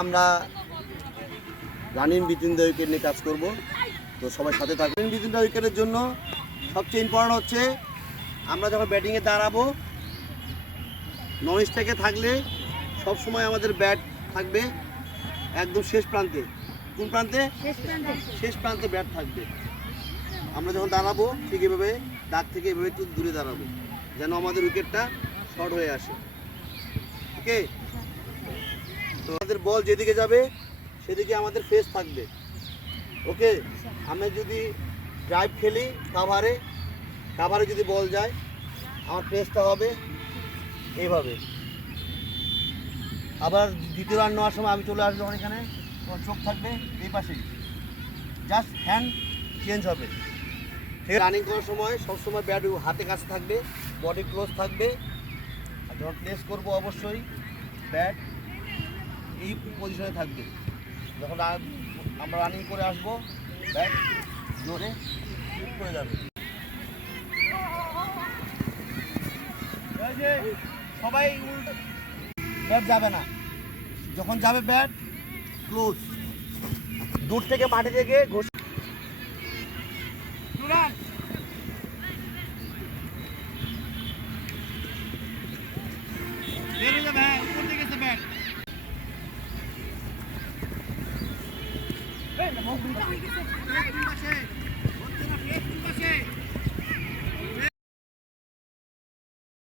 আমরা running between the wicket নিয়ে কাজ করব, তো সবাই সাথে থাকবেন। বিটুইন দ্য উইকেটের জন্য সবচেয়ে ইম্পর্টেন্ট হচ্ছে আমরা যখন ব্যাটিংয়ে দাঁড়াবো, নন স্ট্রাইকে থাকলে সবসময় আমাদের ব্যাট থাকবে একদম শেষ প্রান্তে। কোন প্রান্তে? শেষ প্রান্তে ব্যাট থাকবে। আমরা যখন দাঁড়াবো ঠিক এভাবে দাগ থেকে এভাবে একটু দূরে দাঁড়াবো, যেন আমাদের উইকেটটা শর্ট হয়ে আসে। ওকে, তো আমাদের বল যেদিকে যাবে সেদিকে আমাদের ফেস থাকবে। ওকে, আমি যদি ড্রাইভ খেলি কাভারে যদি বল যায়, আমার ফেসটা হবে এইভাবে। আবার দ্বিতীয় রান নেওয়ার সময় আমি চলে আসবো, এখানে চোখ থাকবে এই পাশেই, জাস্ট হ্যান্ড চেঞ্জ হবে। ঠিক আছে, রানিং করার সময় সবসময় ব্যাট হাতে কাছে থাকবে, বডি ক্লোজ থাকবে। আর যখন প্লেস করবো অবশ্যই ব্যাট এই পজিশনে থাকবে। যখন আমরা রানিং করে আসবো, ব্যাট জোরে হিট করে যাবে। সবাই ব্যাট যাবে না, যখন যাবে ব্যাট ক্লোজ, দূর থেকে মাঠে থেকে ঘষে যাবে। হ্যাঁ, উপর থেকে গেছে ব্যাট।